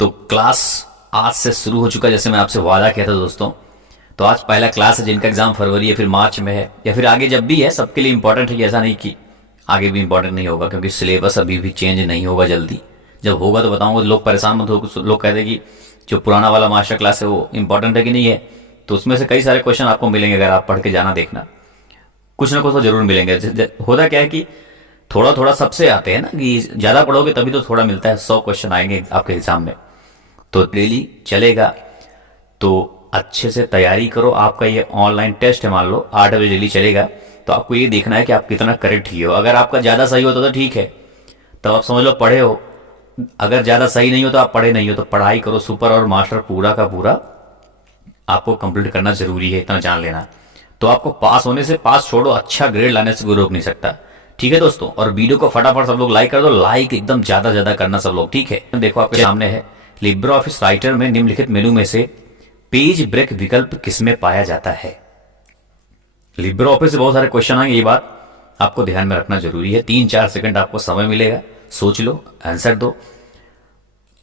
तो क्लास आज से शुरू हो चुका, जैसे मैं आपसे वादा किया था दोस्तों। तो आज पहला क्लास है जिनका एग्जाम फरवरी या फिर मार्च में है या फिर आगे जब भी है, सबके लिए इंपॉर्टेंट है। ऐसा नहीं कि आगे भी इंपॉर्टेंट नहीं होगा, क्योंकि सिलेबस अभी भी चेंज नहीं होगा। जल्दी जब होगा तो बताऊंगा। लोग परेशान मत हो, लोग कहते हैं कि जो पुराना वाला मास्टर क्लास है वो इंपॉर्टेंट है कि नहीं है। तो उसमें से कई सारे क्वेश्चन आपको मिलेंगे, अगर आप पढ़ के जाना देखना, कुछ ना कुछ तो जरूर मिलेंगे। होता क्या है कि थोड़ा थोड़ा सबसे आते हैं ना, कि ज्यादा पढ़ोगे तभी तो थोड़ा मिलता है। 100 क्वेश्चन आएंगे आपके एग्जाम में, तो डेली चलेगा। तो अच्छे से तैयारी करो। आपका ये ऑनलाइन टेस्ट है, मान लो 8 बजे डेली चलेगा, तो आपको ये देखना है कि आप कितना करेक्ट किए हो। अगर आपका ज़्यादा सही होता तो ठीक है, तब आप समझ लो पढ़े हो। अगर ज़्यादा सही नहीं हो तो आप पढ़े नहीं हो। तो पढ़ाई करो, सुपर और मास्टर पूरा का पूरा आपको कंप्लीट करना जरूरी है, इतना जान लेना। तो आपको पास होने से, पास छोड़ो, अच्छा ग्रेड लाने से कोई रोक नहीं सकता। ठीक है दोस्तों, और वीडियो को फटाफट सब लोग लाइक कर दो। लाइक एकदम ज्यादा ज्यादा करना सब लोग, ठीक है। देखो आपके सामने है, लिब्रे ऑफिस राइटर में निम्नलिखित मेनू में से पेज ब्रेक विकल्प किसमें पाया जाता है। लिब्रे ऑफिस से बहुत सारे क्वेश्चन आएंगे, ये बात आपको ध्यान में रखना जरूरी है। 3-4 सेकंड आपको समय मिलेगा, सोच लो, आंसर दो।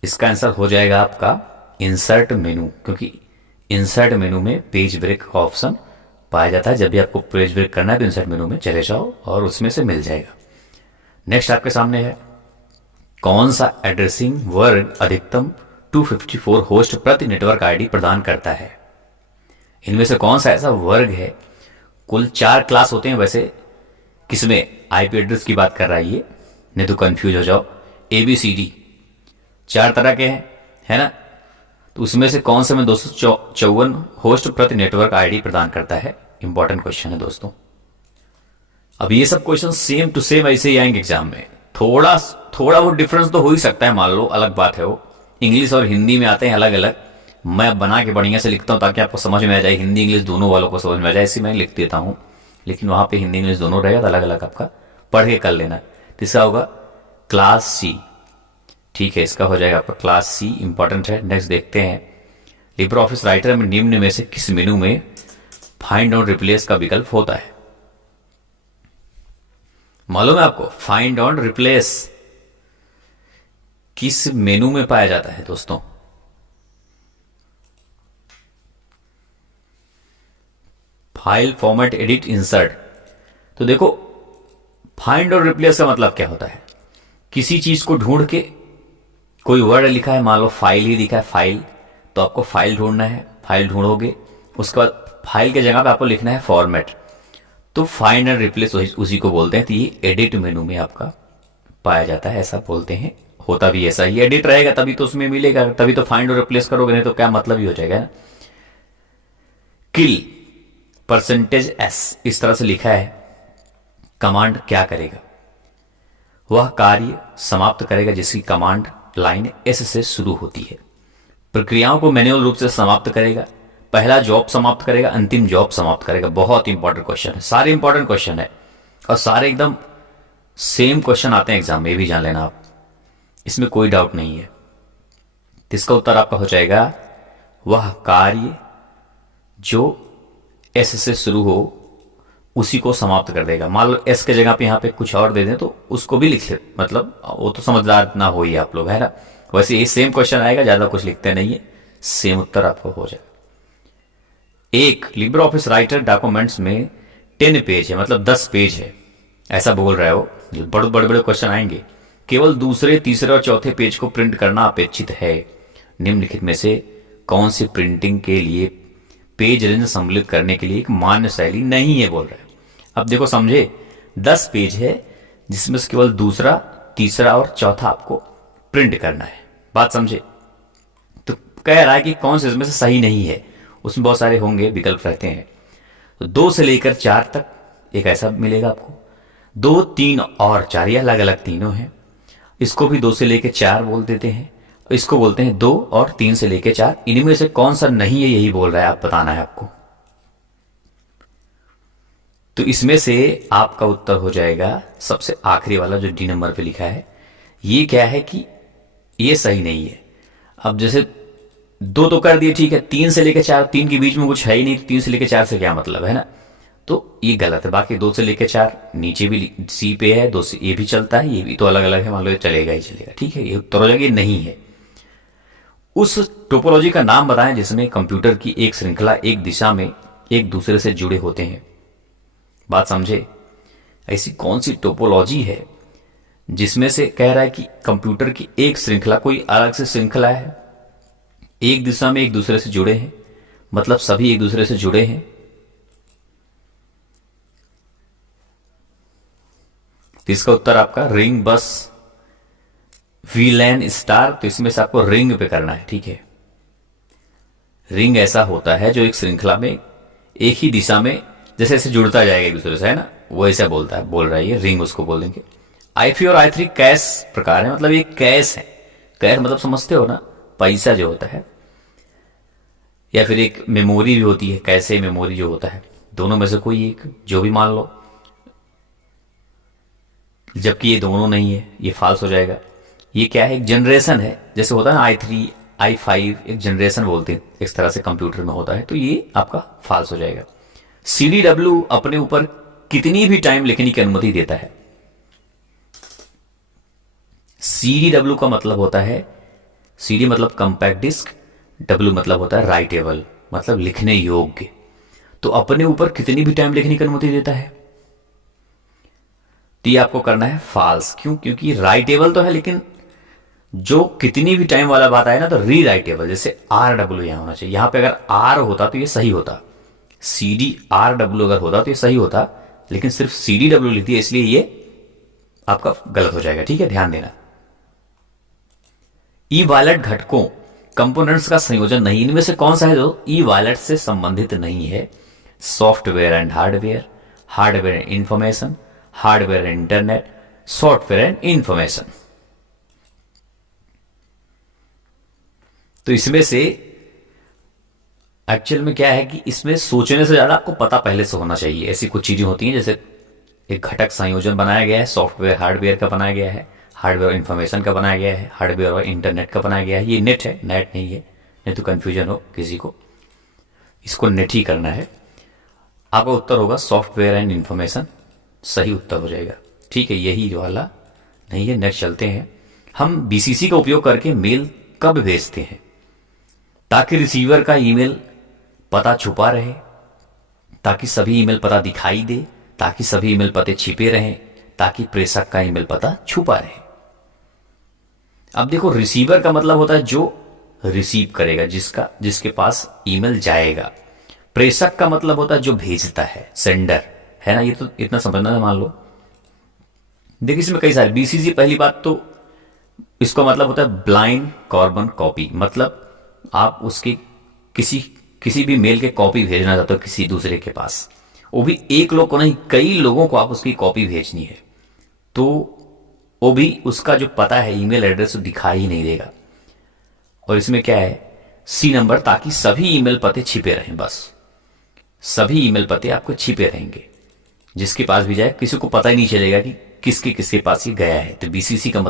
इसका आंसर हो जाएगा आपका इंसर्ट मेनू, क्योंकि इंसर्ट मेनू में पेज ब्रेक का ऑप्शन पाया जाता है। जब भी आपको पेज ब्रेक करना है तो इंसर्ट मेनू में चले जाओ और उसमें से मिल जाएगा। नेक्स्ट आपके सामने है, कौन सा एड्रेसिंग वर्ग अधिकतम 254 होस्ट प्रति नेटवर्क आईडी प्रदान करता है। इनमें से कौन सा ऐसा वर्ग है। कुल 4 क्लास होते हैं वैसे, किसमें आईपी एड्रेस की बात कर रहा है ये, नहीं तो कंफ्यूज हो जाओ। ABCD 4 तरह के हैं, है ना। तो उसमें से कौन से में 254 होस्ट प्रति नेटवर्क आईडी प्रदान करता है। इंपॉर्टेंट क्वेश्चन है दोस्तों। अब ये सब क्वेश्चन सेम टू सेम ऐसे ही आएंगे एग्जाम में। थोड़ा थोड़ा वो डिफरेंस तो हो ही सकता है, मान लो, अलग बात है वो। इंग्लिश और हिंदी में आते हैं अलग अलग। मैं अब बना के बढ़िया से लिखता हूँ ताकि आपको समझ में आ जाए, हिंदी इंग्लिश दोनों वालों को समझ में आ जाए, ऐसे मैं लिख देता हूँ। लेकिन वहां पे हिंदी इंग्लिश दोनों रहेगा, तो अलग अलग आपका पढ़ के कर लेना। तीसरा होगा क्लास C, ठीक है, इसका हो जाएगा आपका क्लास C, इंपॉर्टेंट है। नेक्स्ट देखते हैं, लिब्रे ऑफिस राइटर में निम्न में से किस मेनू में फाइंड और रिप्लेस का विकल्प होता है। मालूम है आपको, फाइंड और रिप्लेस किस मेनू में पाया जाता है दोस्तों। File, format, edit, insert. तो देखो, फाइंड और रिप्लेस का मतलब क्या होता है। किसी चीज को ढूंढ के, कोई वर्ड लिखा है, मान लो फाइल ही लिखा है, फाइल, तो आपको फाइल ढूंढना है। फाइल ढूंढोगे, उसके बाद फाइल के जगह पे आपको लिखना है फॉर्मेट। तो फाइंड एंड रिप्लेस उसी को बोलते हैं। तो ये एडिट मेनू में आपका पाया जाता है, ऐसा बोलते हैं। होता भी ऐसा ही, एडिट रहेगा तभी तो उसमें मिलेगा, तभी तो फाइंड और रिप्लेस करोगे, नहीं तो क्या मतलब ही हो जाएगा ना। किल %S इस तरह से लिखा है। कमांड क्या करेगा, वह कार्य समाप्त करेगा जिसकी कमांड लाइन S से शुरू होती है। प्रक्रियाओं को मैन्युअल रूप से समाप्त करेगा। पहला जॉब समाप्त करेगा, अंतिम जॉब समाप्त करेगा। बहुत इंपॉर्टेंट क्वेश्चन है, सारे इंपॉर्टेंट क्वेश्चन है, और सारे एकदम सेम क्वेश्चन आते हैं एग्जाम में, ये भी जान लेना आप, इसमें कोई डाउट नहीं है। इसका उत्तर आपका हो जाएगा, वह कार्य जो S से शुरू हो उसी को समाप्त कर देगा। मान लो S के जगह पे यहाँ पे कुछ और दे दें तो उसको भी लिख ले, मतलब वो तो समझदार ना हो ही आप लोग, है ना। वैसे ये सेम क्वेश्चन आएगा, ज्यादा कुछ लिखते नहीं है, सेम उत्तर आपको हो जाएगा। एक लिब्रे ऑफिस राइटर डॉक्यूमेंट्स में 10 पेज है, मतलब 10 पेज है, ऐसा बोल रहे हो। बड़े बड़े बड़े क्वेश्चन आएंगे। केवल दूसरे, तीसरे और चौथे पेज को प्रिंट करना अपेक्षित है। निम्नलिखित में से कौन सी प्रिंटिंग के लिए पेज रेंज सम्मिलित करने के लिए एक मान्य शैली नहीं है, बोल रहे हैं। अब देखो समझे, 10 पेज है जिसमें से केवल दूसरा, तीसरा और चौथा आपको प्रिंट करना है। बात समझे। तो कह रहा है कि कौन से इसमें से सही नहीं है। उसमें बहुत सारे होंगे, विकल्प रहते हैं। तो 2 से लेकर 4 तक एक ऐसा मिलेगा आपको। 2, 3 और 4, ये अलग अलग तीनों हैं। इसको भी 2 से लेकर 4 बोल देते हैं। इसको बोलते हैं 2 और 3 से लेकर 4। इनमें से कौन सा नहीं है, यही बोल रहा है, आप बताना है आपको। तो इसमें से आपका उत्तर हो जाएगा सबसे आखिरी वाला जो D नंबर पे लिखा है। ये क्या है कि ये सही नहीं है। अब जैसे 2 तो कर दिए, ठीक है, 3 से लेकर 4, 3 के बीच में कुछ है ही नहीं, 3 से लेकर 4 से क्या मतलब है ना। तो ये गलत है। बाकी 2 से लेकर 4 नीचे भी C पे है, 2 से ये भी चलता है, ये भी तो अलग अलग है, मान लो ये चलेगा ही चलेगा, ठीक है। ये उत्तर हो जाएगा, नहीं है। उस टोपोलॉजी का नाम बताएं जिसमें कंप्यूटर की एक श्रृंखला एक दिशा में एक दूसरे से जुड़े होते हैं। बात समझे? ऐसी कौन सी टोपोलॉजी है जिसमें से कह रहा है कि कंप्यूटर की एक श्रृंखला कोई अलग से श्रृंखला है, एक दिशा में एक दूसरे से जुड़े हैं, मतलब सभी एक दूसरे से जुड़े हैं। तो इसका उत्तर आपका रिंग बस वीलैन स्टार। तो इसमें से आपको रिंग पे करना है, ठीक है। रिंग ऐसा होता है जो एक श्रृंखला में एक ही दिशा में जैसे ऐसे जुड़ता जाएगा एक दूसरे से, है ना, वो ऐसा बोल रहा है ये रिंग, उसको बोल देंगे। i3 और i3 कैश प्रकार है, मतलब ये कैश है। कैश मतलब समझते हो ना, पैसा जो होता है, या फिर एक मेमोरी भी होती है, कैसे मेमोरी जो होता है, दोनों में से कोई एक, जो भी मान लो। जबकि ये दोनों नहीं है, ये फाल्स हो जाएगा। ये क्या है? एक जनरेशन है, जैसे होता है ना i3 i5, एक जनरेशन बोलते हैं, इस तरह से कंप्यूटर में होता है, तो ये आपका फाल्स हो जाएगा। CDW अपने ऊपर कितनी भी टाइम लिखने की अनुमति देता है। CDW का मतलब होता है, CD मतलब कंपैक्ट डिस्क, W मतलब होता है राइटेबल, मतलब लिखने योग्य। तो अपने ऊपर कितनी भी टाइम लिखने की अनुमति देता है, तो ये आपको करना है फॉल्स। क्यों? क्योंकि राइटेबल तो है, लेकिन जो कितनी भी टाइम वाला बात आए ना, तो री राइटेबल, जैसे RW यहां होना चाहिए। यहां पे अगर R होता तो ये सही होता, CDRW अगर होता तो ये सही होता, लेकिन सिर्फ CDW लिख दिया, इसलिए ये आपका गलत हो जाएगा, ठीक है, ध्यान देना। ई वायलेट घटकों कंपोनेंट्स का संयोजन नहीं, इनमें से कौन सा है जो ई वायलेट से संबंधित नहीं है? Software and hardware, hardware and information, hardware and internet, software and information. तो इसमें से एक्चुअल में क्या है कि इसमें सोचने से ज्यादा आपको पता पहले से होना चाहिए। ऐसी कुछ चीजें होती हैं, जैसे एक घटक संयोजन बनाया गया है, सॉफ्टवेयर हार्डवेयर का बनाया गया है, हार्डवेयर और इंफॉर्मेशन का बनाया गया है, हार्डवेयर और इंटरनेट का बनाया गया है। ये नेट है, नेट नहीं है, नहीं तो कंफ्यूजन हो किसी को। इसको नेट ही करना है। आपका उत्तर होगा सॉफ्टवेयर एंड इंफॉर्मेशन, सही उत्तर हो जाएगा, ठीक है। यही जो वाला नहीं है, नेट चलते हैं। हम BCC का उपयोग करके मेल कब भेजते हैं? ताकि रिसीवर का ईमेल पता छुपा रहे, ताकि सभी ईमेल पता दिखाई दे, ताकि सभी ईमेल पते छिपे रहें, ताकि प्रेषक का ईमेल पता छुपा रहे। अब देखो, रिसीवर का मतलब होता है जो रिसीव करेगा, जिसके पास ईमेल जाएगा। प्रेषक का मतलब होता है जो भेजता है, सेंडर, है ना। ये तो इतना समझना है, मान लो। देखिए इसमें कई सारे BCC, पहली बात तो इसका मतलब होता है ब्लाइंड कार्बन कॉपी, मतलब आप उसकी किसी भी मेल के कॉपी भेजना चाहते हो किसी दूसरे के पास, वो भी एक लोग को नहीं, कई लोगों को आप उसकी कॉपी भेजनी है, तो वो भी उसका जो पता है, ईमेल एड्रेस, दिखाई ही नहीं देगा। और इसमें क्या है, C नंबर, ताकि सभी ईमेल पते छिपे रहें। बस सभी ईमेल पते आपको छिपे रहेंगे, जिसके पास भी जाए किसी को पता ही नहीं चलेगा कि किसके पास ये गया है। तो BCC का